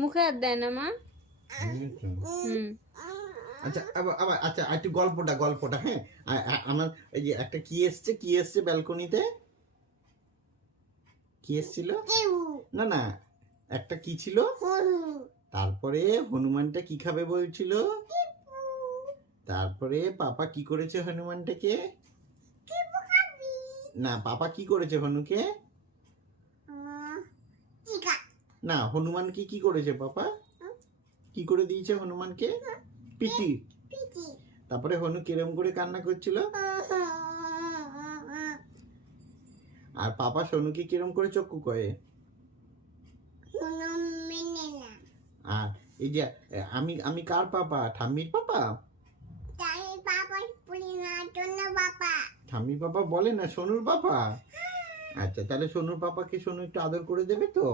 মুখে হাত দেয় না মা। আচ্ছা আবার আচ্ছা একটু গল্পটা হ্যাঁ। আমার এই যে একটা কি এসছে ব্যালকনিতে, কি এসছিল? না না, একটা কি ছিল? তারপরে হনুমানটা কি খাবে বলছিল, তারপরে পাপা কি করেছে হনুমানটাকে, না পাপা কি করেছে হনুকে, না হনুমানকে কি করেছে পাপা, কি করে দিয়েছে হনুমানকে? পিটি। তারপরে হনু কিরম করে কান্না করছিল, আর পাপা সোনুকে কিরম করে চক্ষু করে। আর এই যে আমি আমি কার পাপা? ঠাম্মির পাপা? ঠাম্মির পাপা বলে না সোনুর পাপা। আচ্ছা তাহলে সোনুর পাপাকে সোনু একটু আদর করে দেবে তো?